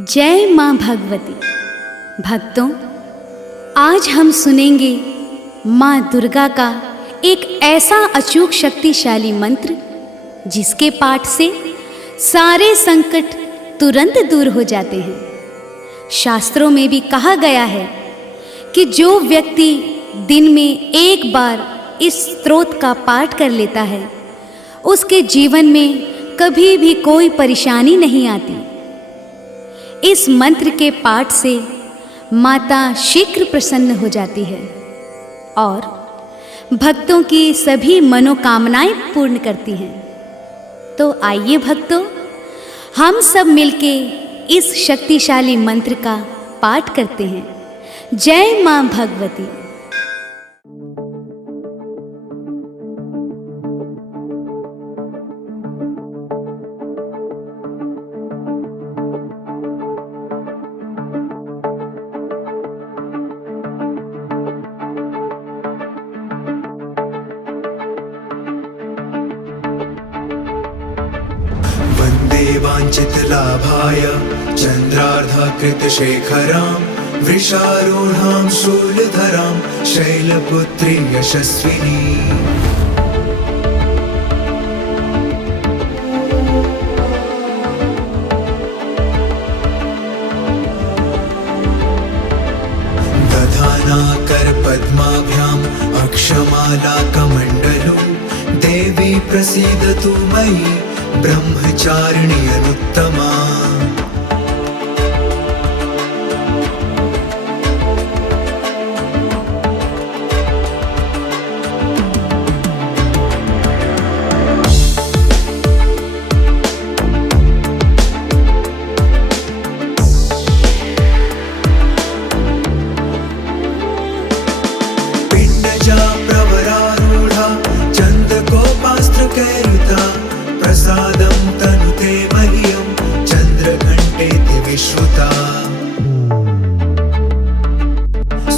जय माँ भगवती। भक्तों, आज हम सुनेंगे माँ दुर्गा का एक ऐसा अचूक शक्तिशाली मंत्र जिसके पाठ से सारे संकट तुरंत दूर हो जाते हैं। शास्त्रों में भी कहा गया है कि जो व्यक्ति दिन में एक बार इस स्तोत्र का पाठ कर लेता है उसके जीवन में कभी भी कोई परेशानी नहीं आती। इस मंत्र के पाठ से माता शीघ्र प्रसन्न हो जाती है और भक्तों की सभी मनोकामनाएं पूर्ण करती हैं। तो आइए भक्तों, हम सब मिलके इस शक्तिशाली मंत्र का पाठ करते हैं। जय मां भगवती। वाञ्छितलाभाय चन्द्रार्धकृतशेखरां वृषारूढां शूलधरां शैलपुत्री यशस्विनी। दधानाकरपद्माभ्याम् अक्षमालाकमण्डलुं देवी प्रसीदतु मयि ब्रह्मचारिणी अनुत्तमा। पिण्डजा प्रवरारूढा चन्द्रकोपास्त्रकैरुता प्रसादं तनुते मह्यं चन्द्रघण्टेति विश्रुता।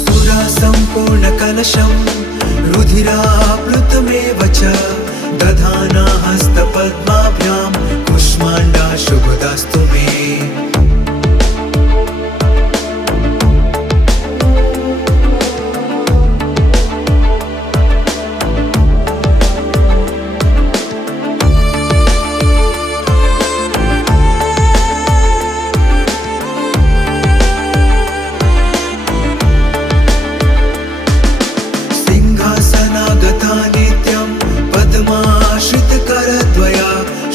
सुरा सम्पूर्णकलशं रुधिराप्लुतमेव च दधाना हस्तपद्माभ्यां कुष्माण्डा शुभदास्तु मे।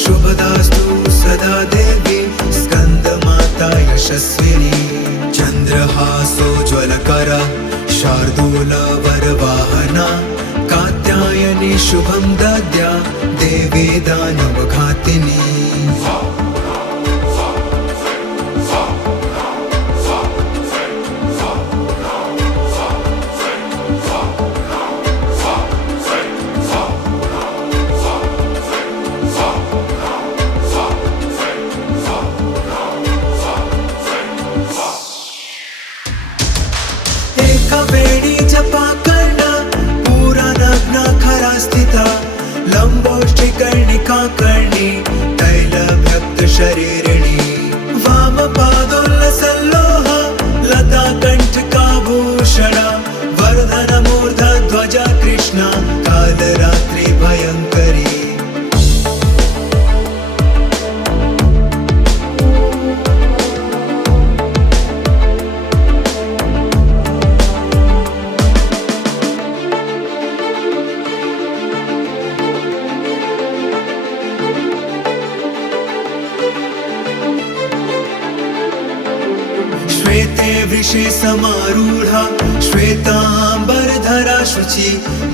शुभदास्तु सदा देवी स्कन्दमाता यशस्विनी। चन्द्रहासोज्ज्वलकर शार्दूलवरवाहना कात्यायनी शुभं दद्या देवी दानवघातिनी। वेणी जपा कर्ण पूरा नग्न खरा स्थिता लंबोष्ठिकर्णिका कर्णी तैलभक्त शरीरिणी। वामपादोल्लसल्लोह लता कंठकाभूषणा वर्धन मूर्ध ध्वजा कृष्णा कालरात्रि भयंकरी। श्वेते वृषे समारूढ़ा श्वेतांबरधरा शुचि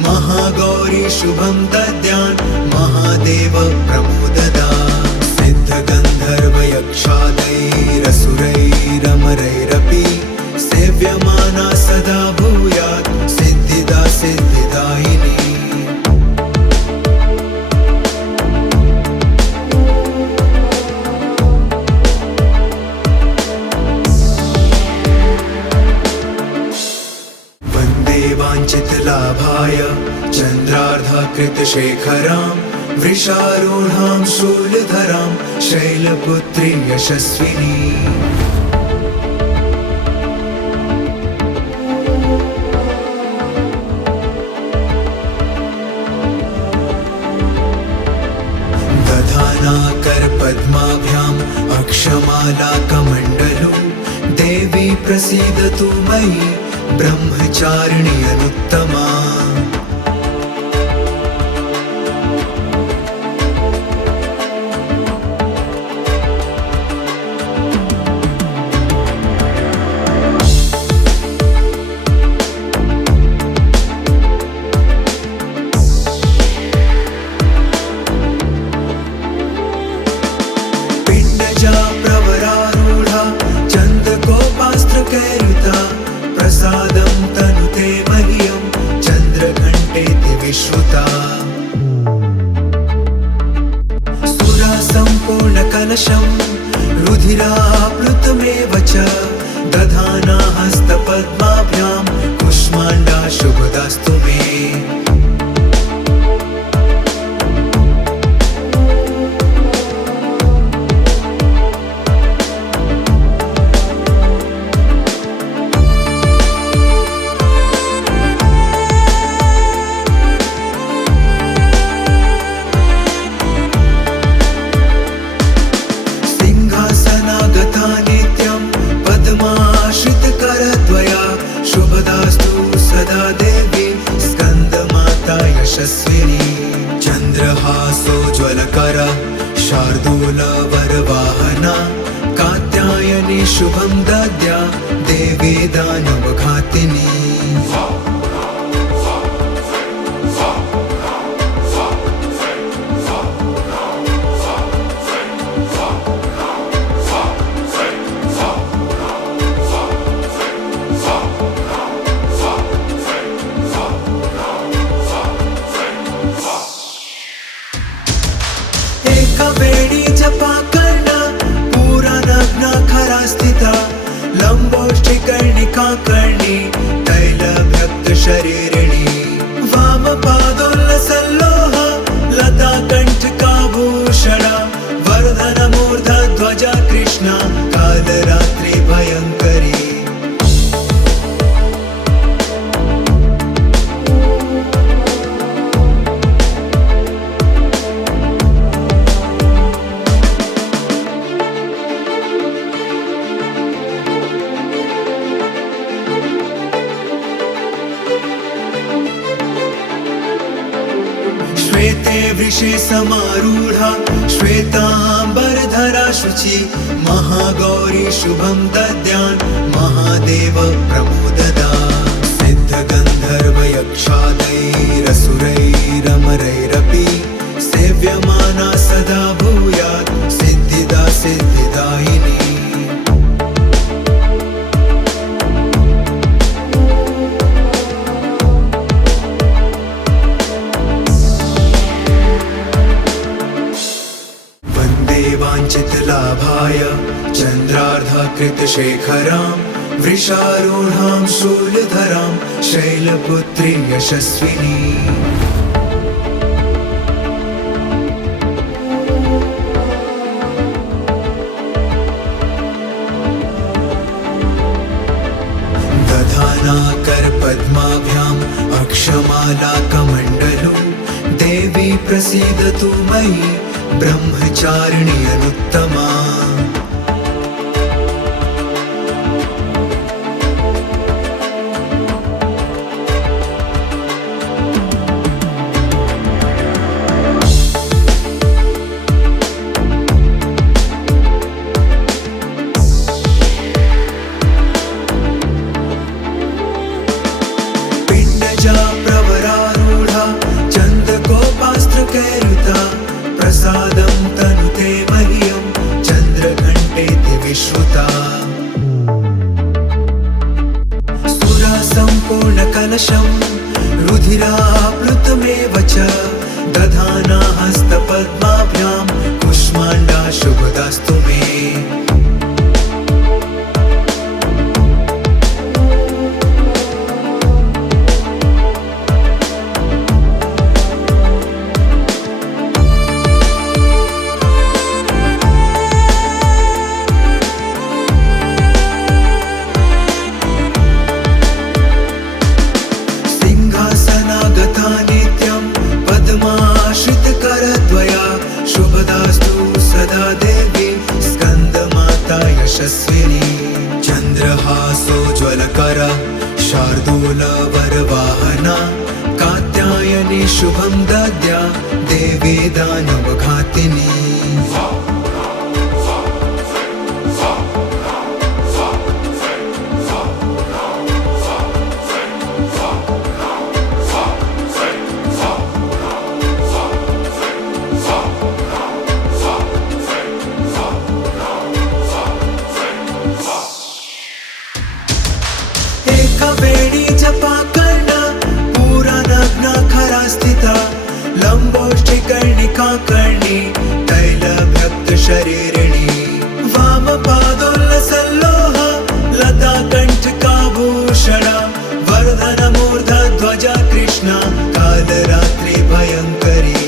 महागौरी शुभं दद्यान् महादेव प्रमोददा। सिद्धगन्धर्व यक्षादैरसुरैरमरैरपि सेव्यमाना सदा भूयात् सिद्धिदा सिद्धिदायिनी। वाञ्छितलाभाय चन्द्रार्धकृतशेखरां वृषारूढां शूलधरां शैलपुत्री यशस्विनी। प्रसीदतु मयि ब्रह्मचारिणी अनुत्तमा। प्रवरारूढ़ा चन्द्रकोपास्त्रकैरुता प्रसादं तनुते मह्यं चन्द्रघण्टेति विश्रुता। सुरा सम्पूर्णकलशं रुधिराप्लुतमेव च दधाना हस्तपद्माभ्यां कुष्माण्डा शुभदास्तु मे। शुभदास्तु सदा देवी स्कन्दमाता यशस्विनी। चन्द्रहासोज्ज्वलकरा शार्दूलवरवाहना कात्यायनी शुभं दद्या देवी दानवघातिनी। वेणी जपा करना पूरा नग्न खरा स्थिता लंबोष्टि कर्णिका कर्णी तैलभ्यक्त शरीरिणी। वाम पादोल्लसल्लोह लता कंठकाभूषणा वर्धन मूर्ध ध्वजा कृष्णा कालरात्रि भयंकरी। श्वेते वृषे समारूढ़ा श्वेतांबरधरा शुचि महागौरी शुभं दद्यान् महादेव प्रमोददा। सिद्धगन्धर्वयक्षादैरसुरैरमरैरपि सेव्यमाना सदा भूयात् सिद्धिदा सिद्धिदायिनी। वाञ्छितलाभाय चन्द्रार्धकृतशेखरां वृषारूढां शूलधरां शैलपुत्री यशस्विनी। दधाना करपद्माभ्याम् अक्षमालाकमण्डलुं देवी प्रसीदतु मयि ब्रह्मचारिणी अनुत्तमा। पिण्डजा प्रवरारूढ़ा चन्द्रकोपास्त्रकैरुता प्रसादं तनुते मह्यं चन्द्रघण्टेति विश्रुता। सुरा सम्पूर्णकलशं रुधिराप्लुतमेव च दधाना हस्तपद्माभ्यां कुष्माण्डा शुभदास्तु मे। शुभदास्तु सदा देवी स्कन्दमाता यशस्विनी। चन्द्रहासो शार्दूलवरवाहना कात्यायनी शुभं दद्या देवी दानवघातिनी वेणी जपा करना पूरा नग्न खरा स्थिता लंबोष्टि कर्णिका कर्णी तैलभक्त शरीरिणी वाम पादोल्लसल्लोह लता कंठकाभूषणा वर्धन मूर्ध ध्वजा कृष्णा कालरात्रि भयंकरी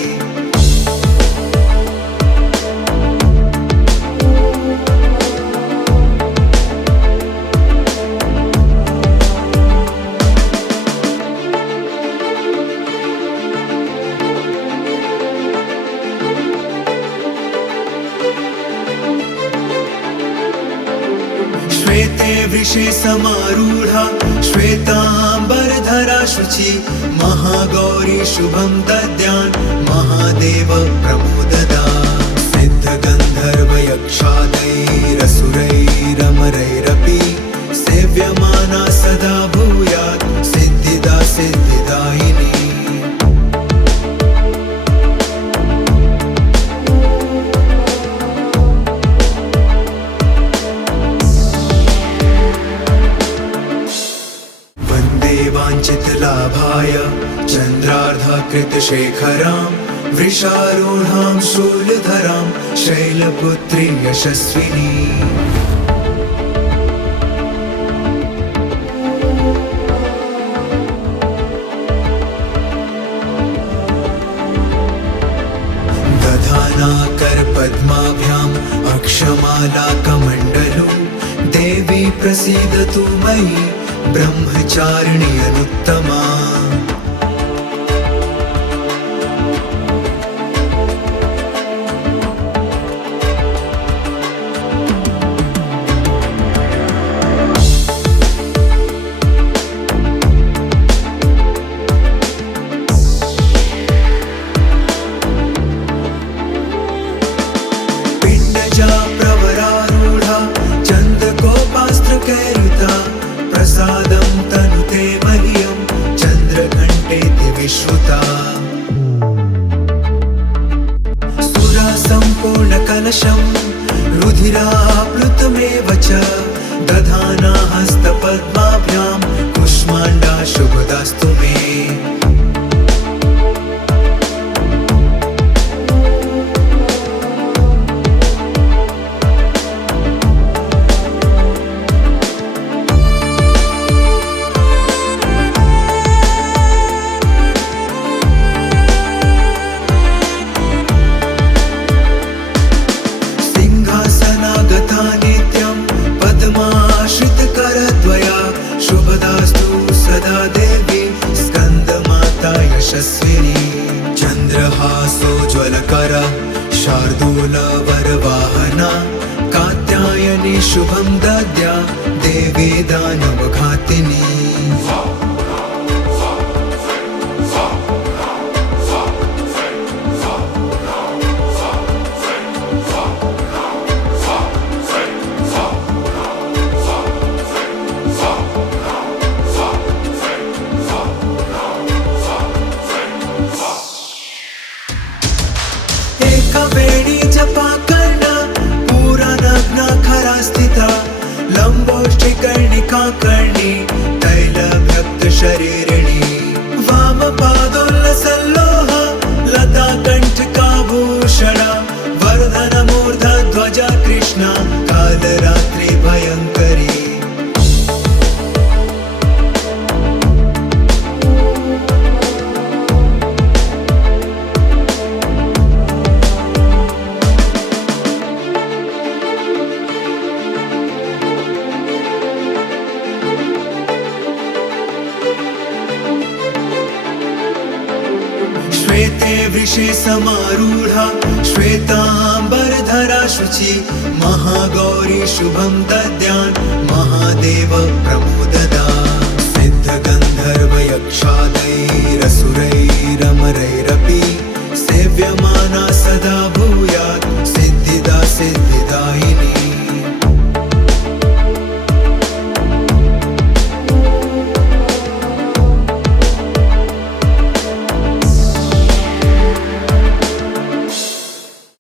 श्वेते वृषे समारूढ़ा श्वेतांबरधरा शुचि महागौरी शुभं दद्यान् महादेव प्रमोददा सिद्ध गंधर्व यक्षादैरसुरैरमरैरपि सेव्यमाना सदा भूयात् सिद्धिदा सिद्धिदायिनी वाञ्छितलाभाय चन्द्रार्धकृतशेखरां वृषारूढां शूलधरां शैलपुत्री यशस्विनी दधाना करपद्माभ्याम् अक्षमालाकमण्डलुं देवी प्रसीदतु मयि ब्रह्मचारिणी अनुत्तमा पिण्डजा प्रवरारूढ़ा चन्द्रकोपास्त्रकैरुता प्रसादं तनुते मह्यं चन्द्रघण्टेति विश्रुता सुरा सम्पूर्णकलशं रुधिराप्लुतमेव च दधाना हस्तपद्माभ्यां कुष्माण्डा शुभदास्तु मे सदा देवी स्कंदमाता यशस्विनी चंद्रहासोज्वलकर शार्दूलवरवाहना कात्यायनी शुभं दद्या देवी दानवघातिनी वेणी जपा करना पूरा नग्न खरा स्थिता लंबोष्टि कर्णिका कर्णी तैलभक्त शरीरिणी वाम पादोल्लसल्लोह लता कंठकाभूषणा वर्धन मूर्ध ध्वजा कृष्णा कालरात्रि भयंकरी श्वेते वृषे समारूढ़ा श्वेतांबरधरा शुचि महागौरी शुभं दद्यान् महादेव प्रमोददा सिद्ध गन्धर्वयक्षादैरसुरैरमरैः